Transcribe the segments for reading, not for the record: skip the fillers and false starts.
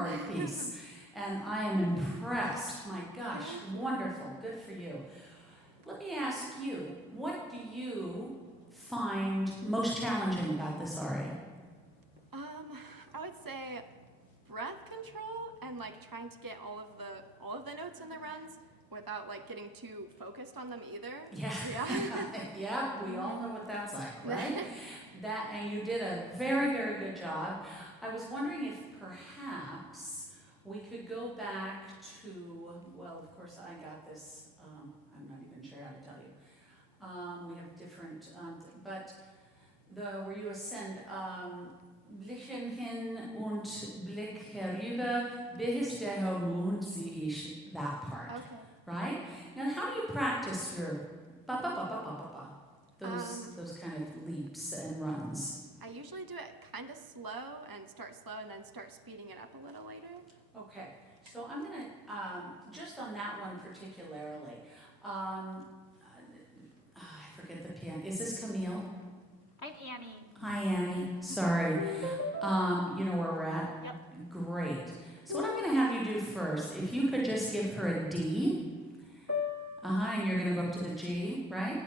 hard piece. And I am impressed. My gosh, wonderful. Good for you. Let me ask you, what do you find most challenging about this aria? I would say breath control and like trying to get all of the notes in the runs without like getting too focused on them either. Yeah. Yeah, we all know what that's like, right? And you did a very, very good job. I was wondering if perhaps we could go back to, well, of course I got this, I'm not even sure how to tell you. We have different, but where you ascend, Blicken hin und Blick herüber, bis der Mond sie ist, that part, Okay. right? Now, how do you practice your ba-ba-ba-ba-ba-ba-ba? Those kind of leaps and runs. I usually do it kind of slow and start slow and then start speeding it up a little later. Okay, so I'm gonna, just on that one particularly, I forget the piano. Is this Camille? I'm Annie. Hi, Annie. Sorry. You know where we're at? Yep. Great. So what I'm going to have you do first, if you could just give her a D. And you're going to go up to the G, right?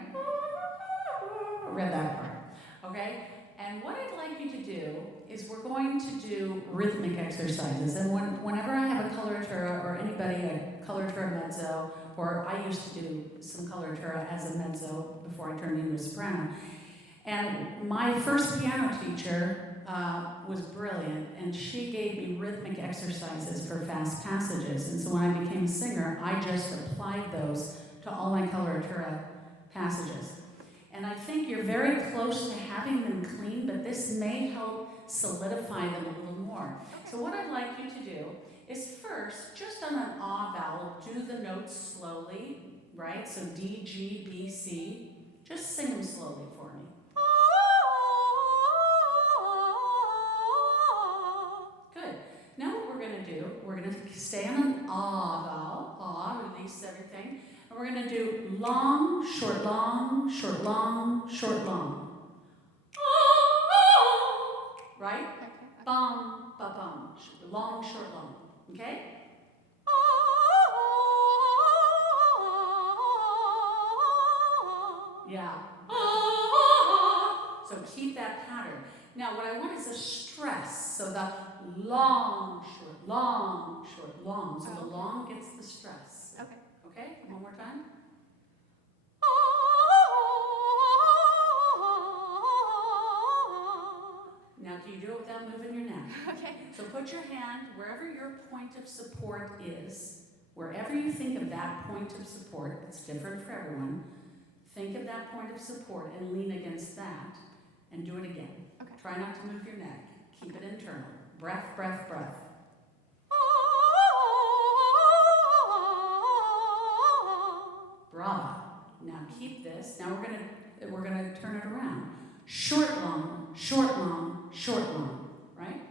Read that part. Okay? And what I'd like you to do is we're going to do rhythmic exercises. And whenever I have a coloratura or anybody, a coloratura mezzo, or I used to do some coloratura as a mezzo before I turned into a soprano. And my first piano teacher was brilliant, and she gave me rhythmic exercises for fast passages. And so when I became a singer, I just applied those to all my coloratura passages. And I think you're very close to having them clean, but this may help solidify them a little more. So what I'd like you to do is first, just on an ah vowel, do the notes slowly, right? So D, G, B, C. Just sing them slowly for me. Good. Now what we're going to do, we're going to stay on an ah vowel, ah, release everything. And we're going to do long, short, long, short, long, short, long. Right? Okay. Bum, ba bum. Long, short, long. Okay? Yeah. So keep that pattern. Now what I want is a stress. So the long, short, long, short, long. So the long gets the stress. Okay. Okay? One more time. Now can you do it without moving your neck? Okay. So put your hand wherever your point of support is, wherever you think of that point of support, it's different for everyone, think of that point of support and lean against that and do it again. Okay. Try not to move your neck. Keep it internal. Breath, breath, breath. Bravo. Now keep this. Now we're gonna turn it around. Short, long, short, long, short, long. Right?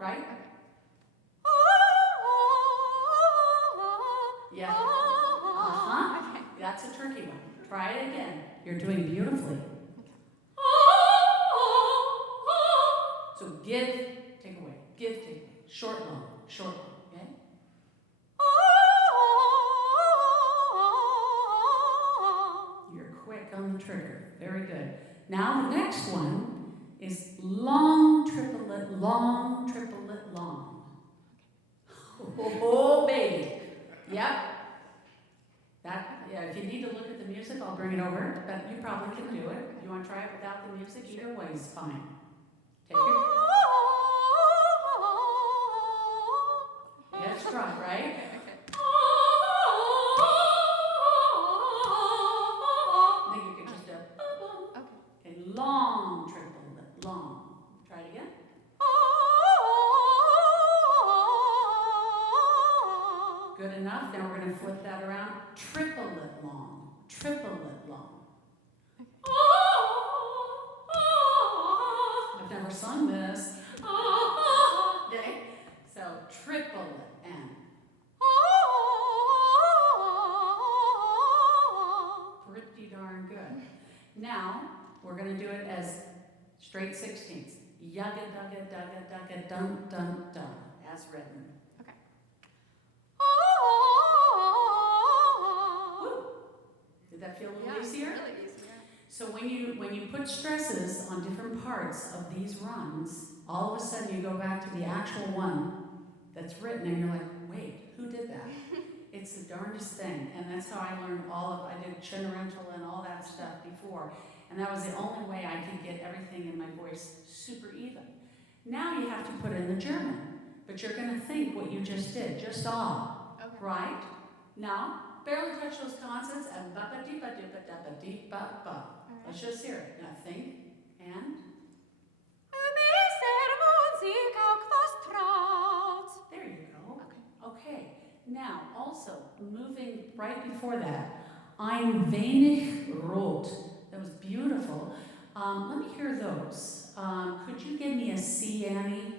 Right? Yeah. Uh-huh. Okay. That's a tricky one. Try it again. You're doing beautifully. So give, take away. Give, take away. Short, long, short, long. Okay? You're quick on the trigger. Very good. Now the next one is long triplet, long triplet, long. Oh, baby. Yep. If you need to look at the music, I'll bring it over, but you probably can do it. You want to try it without the music? Either way is fine. Take your... Yes, try, right? Then you can just do a long triplet, long. Try it again. Good enough. Now we're going to flip that around. Triplet long. Triplet long. I've never sung this. Okay? So triplet and. Pretty darn good. Now we're going to do it as straight 16ths. Yugga dugga dugga dugga dun dun dun as written. Did that feel a little easier? Really easier. So when you put stresses on different parts of these runs, all of a sudden you go back to the actual one that's written and you're like, wait, who did that? It's the darndest thing. And that's how I learned I did Cenerental and all that stuff before. And that was the only way I could get everything in my voice super even. Now you have to put in the German, but you're going to think what you just did, just ah, Okay. right? Now, barely touch those consonants and ba ba dee ba dee ba da ba dee ba ba. Let's just hear it. Now think And? There you go. Okay. Now, also, moving right before that, ein wenig rot. That was beautiful. Let me hear those. Could you give me a C, Annie?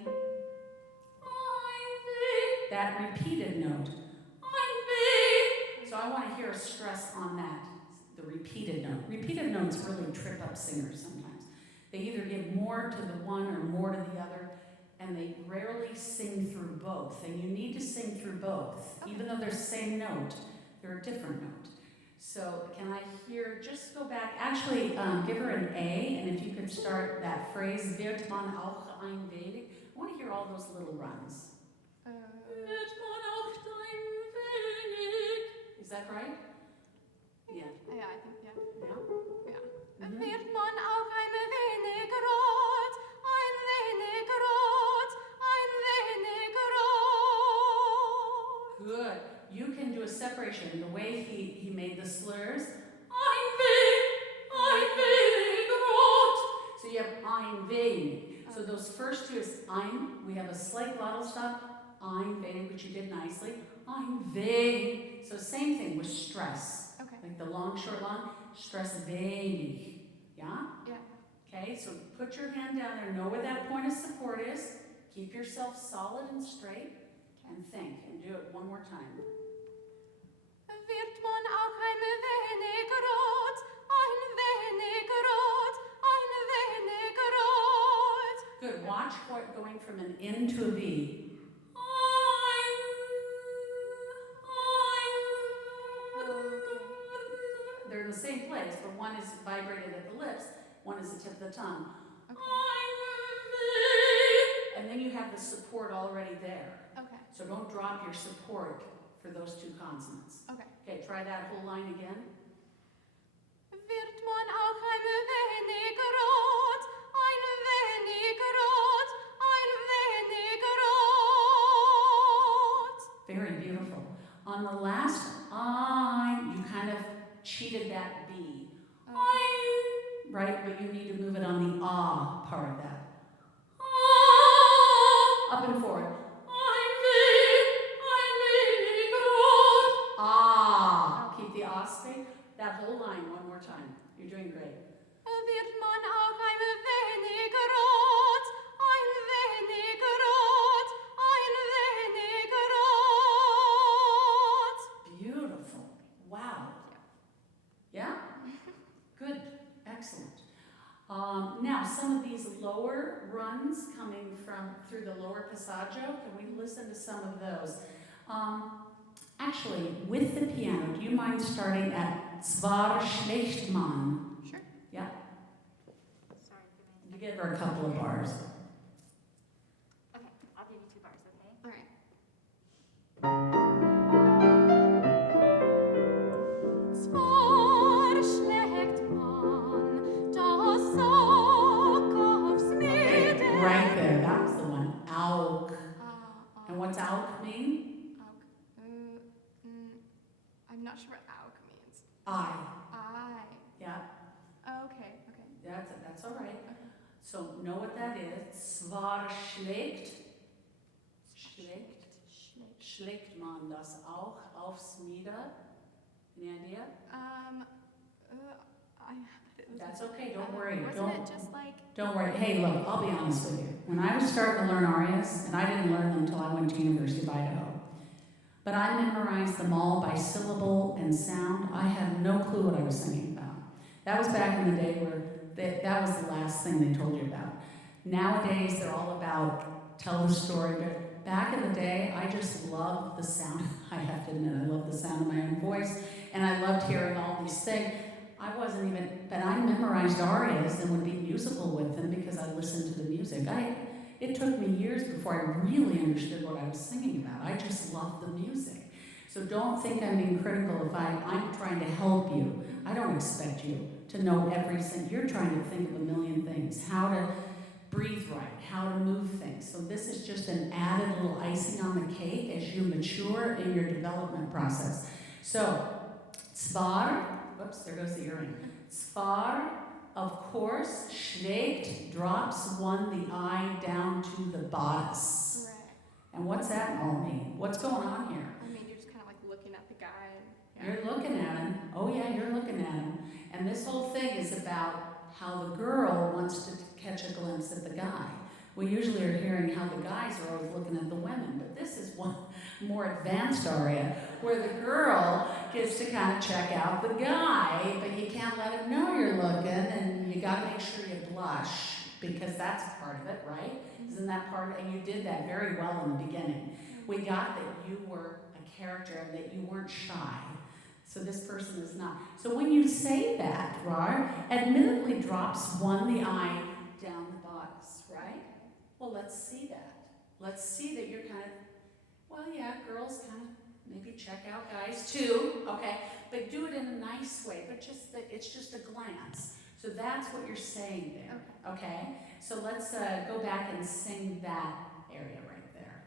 That repeated note. So I want to hear a stress on that, the repeated note. Repeated notes really trip up singers sometimes. They either give more to the one or more to the other, and they rarely sing through both. And you need to sing through both. Okay. Even though they're the same note, they're a different note. So can I hear, just go back, actually give her an A, and if you could start that phrase, wird man auch ein wenig. I want to hear all those little runs. Wird man auch ein wenig. Is that right? Yeah. Yeah, I think, yeah. Yeah? Yeah. Mhm. Wird man auch ein wenig rot, ein wenig rot, ein wenig rot. Good. You can do a separation. The way he made the slurs. Ein wenig rot. So you have ein wenig. So those first two is ein. We have a slight glottal stop. Ein wenig, which you did nicely. Ein wenig. So same thing with stress. Okay. Like the long, short, long. Stress wenig. Yeah? Yeah. Okay, so put your hand down there. Know where that point of support is. Keep yourself solid and straight. And think. And do it one more time. Wird man auch ein wenig rot, ein wenig rot, ein wenig rot. Good. Watch for it going from an N to a V. They're in the same place, but one is vibrated at the lips, one is the tip of the tongue. Okay. And then you have the support already there. Okay. So don't drop your support for those two consonants. Okay. Okay, try that whole line again. Wird man auch ein wenig rot, ein wenig rot, ein wenig rot. Very beautiful. On the last I, you kind of cheated that B. Right? But you need to move it on the ah part of that. Up and forward. Ah. Keep the ah space. That whole line one more time. You're doing great. Wird man auch ein wenig rot, ein wenig rot, ein wenig rot. Beautiful. Wow. Yeah? Good. Excellent. Now, some of these lower runs coming through the lower passaggio, can we listen to some of those? Actually, with the piano, do you mind starting at Zwar schlecht man? Sure. Yeah? Sorry, You give her a couple of bars. okay, I'll give you 2 bars, okay? All right. Zwar schlägt man das Auge aufs Mädel. Right there, that was the one. Aug. And what's aug mean? I'm not sure what aug means. I. Yeah, Okay. that's all right. So know what that is. Zwar schlägt man das auch aufs Mieder? Any idea? That's okay, don't worry. Wasn't it just like? Don't worry. Hey, look, I'll be honest with you. When I was starting to learn arias, and I didn't learn them until I went to University of Idaho, but I memorized them all by syllable and sound. I had no clue what I was singing about. That was back in the day where that was the last thing they told you about. Nowadays, they're all about tell the story, but back in the day, I just loved the sound. I have to admit, I loved the sound of my own voice, and I loved hearing all these things. But I memorized arias and would be musical with them because I listened to the music. It took me years before I really understood what I was singing about. I just loved the music. So don't think I'm being critical if I'm trying to help you. I don't expect you to know every sentence. You're trying to think of a million things, how to breathe right, how to move things. So this is just an added little icing on the cake as you mature in your development process. So, zwar, whoops, there goes the earring. Zwar Of course, schlägt drops the eye down to the bodice. Right. And what's that all mean? What's going on here? I mean, you're just kind of like looking at the guy. And, You're looking at him. Oh yeah, you're looking at him. And this whole thing is about how the girl wants to catch a glimpse at the guy. We usually are hearing how the guys are always looking at the women, but this is one more advanced aria where the girl gets to kind of check out the guy, but you can't let him know you're looking, and you got to make sure you blush because that's part of it, right? Isn't that part of it? And you did that very well in the beginning. We got that you were a character and that you weren't shy. So this person is not. So when you say that, Rar, admittedly drops the eye down the bodice, right? Well, let's see that. Let's see that you're kind of, well, yeah, girls kind of maybe check out guys too, okay? But do it in a nice way, but just that it's just a glance. So that's what you're saying there, okay? So let's go back and sing that area right there.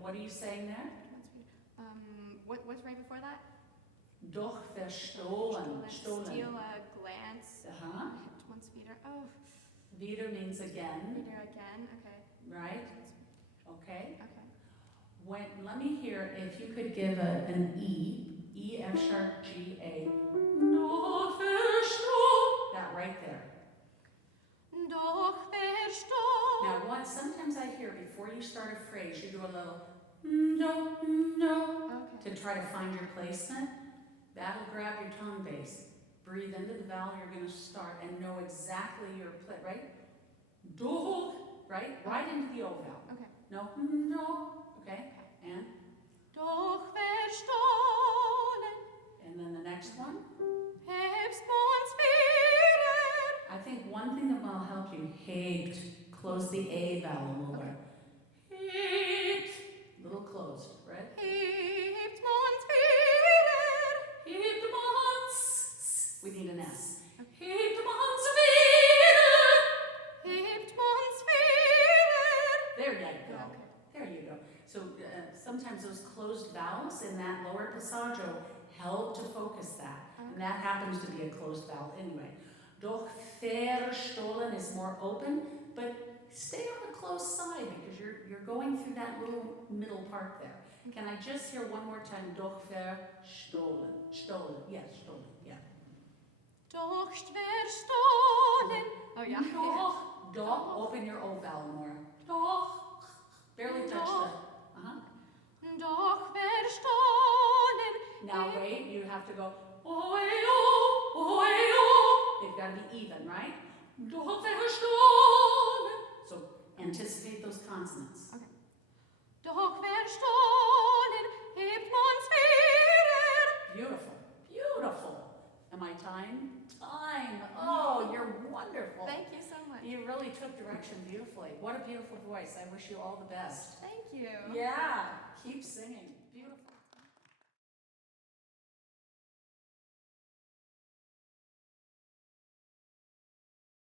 What are you saying there? What's right before that? Doch verstohlen. Steal a glance. Uh-huh. One's wieder. Oh. Wieder means again. Wieder again. Okay. Right? Okay. Okay. Let me hear if you could give an E. E, F sharp, G, A. Doch verstohlen. That right there. Doch verstohlen. Now, sometimes I hear before you start a phrase, you do a little no, no, okay. to try to find your placement. That'll grab your tongue base. Breathe into the vowel you're going to start and know exactly your place, right? Do, right? Right into the O vowel. Okay. No, no, okay? And? Doch verstohlen. And then the next one? Hebst uns wieder. I think one thing that will help you, hebt, close the A vowel a little bit. Hebt, little closed, right? Hebt uns wieder. Hebt uns. We need an S. Okay. Hebt uns wieder. Hebt uns wieder. There you go. Okay. There you go. So sometimes those closed vowels in that lower passaggio help to focus that. Okay. And that happens to be a closed vowel anyway. Doch verstohlen is more open, but stay on the closed side because you're going through that little middle part there. Can I just hear one more time? Doch verstohlen. Stolen. Yes, stolen. Yeah. Doch verstohlen. Oh yeah. Doch. Doch. Open your O vowel more. Doch. Barely touch the. Uh-huh. Doch verstohlen. Now wait, you have to go. Oh, oh. They've got to be even, right? Doch verstohlen. So anticipate those consonants. Okay. Doch verstohlen, hebt uns wieder. Beautiful, beautiful. Am I time? Time. Oh, you're wonderful. Thank you so much. You really took direction beautifully. What a beautiful voice. I wish you all the best. Thank you. Yeah, keep singing. Beautiful.